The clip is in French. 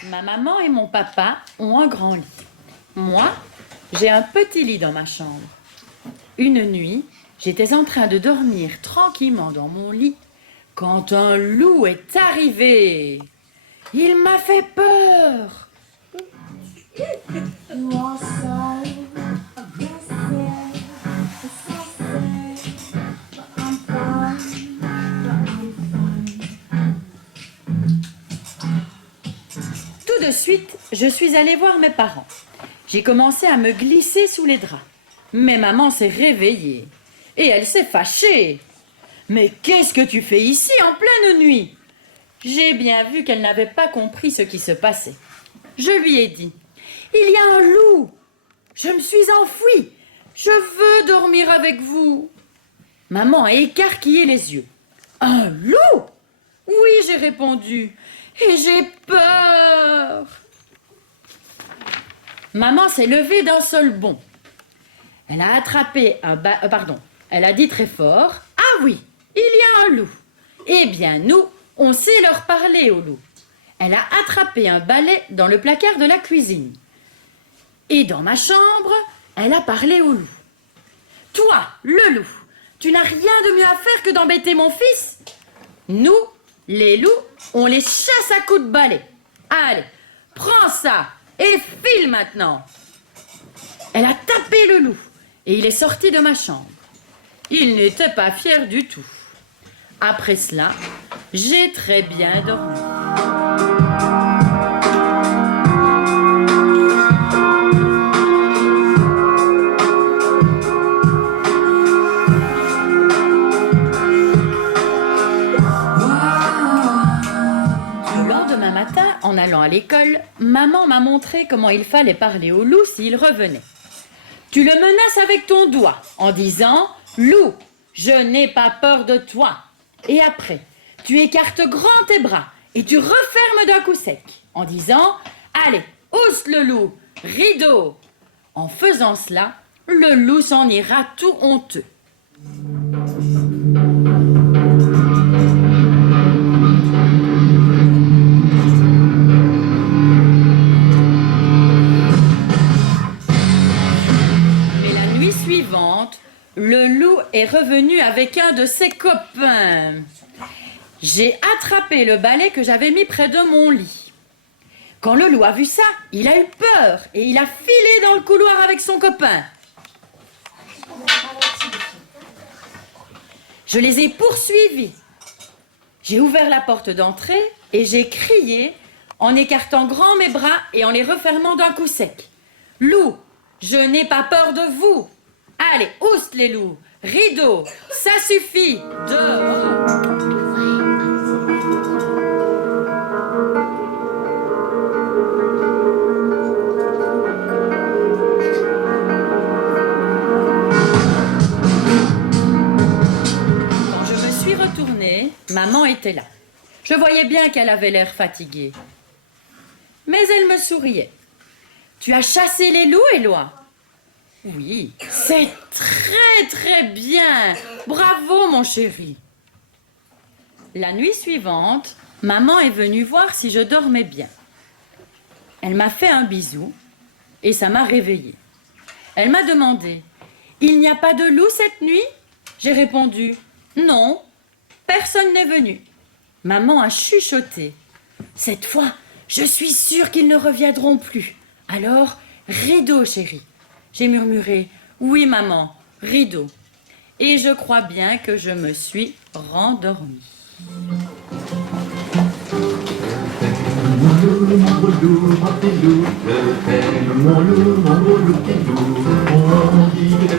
Ma maman et mon papa ont un grand lit. Moi, j'ai un petit lit dans ma chambre. Une nuit, j'étais en train de dormir tranquillement dans mon lit quand un loup est arrivé. Il m'a fait peur. Tout de suite, je suis allée voir mes parents. J'ai commencé à me glisser sous les draps. Mais maman s'est réveillée et elle s'est fâchée. « Mais qu'est-ce que tu fais ici en pleine nuit ?» J'ai bien vu qu'elle n'avait pas compris ce qui se passait. Je lui ai dit « Il y a un loup. Je me suis enfuie. Je veux dormir avec vous. » Maman a écarquillé les yeux. « Un loup ?» Oui, j'ai répondu. Et j'ai peur. Maman s'est levée d'un seul bond. Elle a attrapé elle a dit très fort « Ah oui, il y a un loup. » Eh bien, nous, on sait leur parler au loup. Elle a attrapé un balai dans le placard de la cuisine. Et dans ma chambre, elle a parlé au loup. « Toi, le loup, tu n'as rien de mieux à faire que d'embêter mon fils ? Nous, les loups, on les chasse à coups de balai. Allez, prends ça et file maintenant. » Elle a tapé le loup et il est sorti de ma chambre. Il n'était pas fier du tout. Après cela, j'ai très bien dormi. Le lendemain matin, en allant à l'école, maman m'a montré comment il fallait parler au loup s'il revenait. Tu le menaces avec ton doigt en disant « Loup, je n'ai pas peur de toi ». Et après, tu écartes grand tes bras et tu refermes d'un coup sec en disant « Allez, housse le loup, rideau ». En faisant cela, le loup s'en ira tout honteux. Le loup est revenu avec un de ses copains. J'ai attrapé le balai que j'avais mis près de mon lit. Quand le loup a vu ça, il a eu peur et il a filé dans le couloir avec son copain. Je les ai poursuivis. J'ai ouvert la porte d'entrée et j'ai crié en écartant grand mes bras et en les refermant d'un coup sec. « Loup, je n'ai pas peur de vous !» Allez, housse les loups, rideau, ça suffit, dehors. Quand je me suis retournée, maman était là. Je voyais bien qu'elle avait l'air fatiguée. Mais elle me souriait. « Tu as chassé les loups, Éloi ?» Oui, c'est très très bien. Bravo mon chéri. La nuit suivante, maman est venue voir si je dormais bien. Elle m'a fait un bisou et ça m'a réveillée. Elle m'a demandé « Il n'y a pas de loup cette nuit ?» J'ai répondu « Non, personne n'est venu. » Maman a chuchoté « Cette fois, je suis sûre qu'ils ne reviendront plus. Alors, rideau chéri. » J'ai murmuré « Oui, maman, rideau ». Et je crois bien que je me suis rendormie. Mon loup, mon beau loup, mon loup, on dit que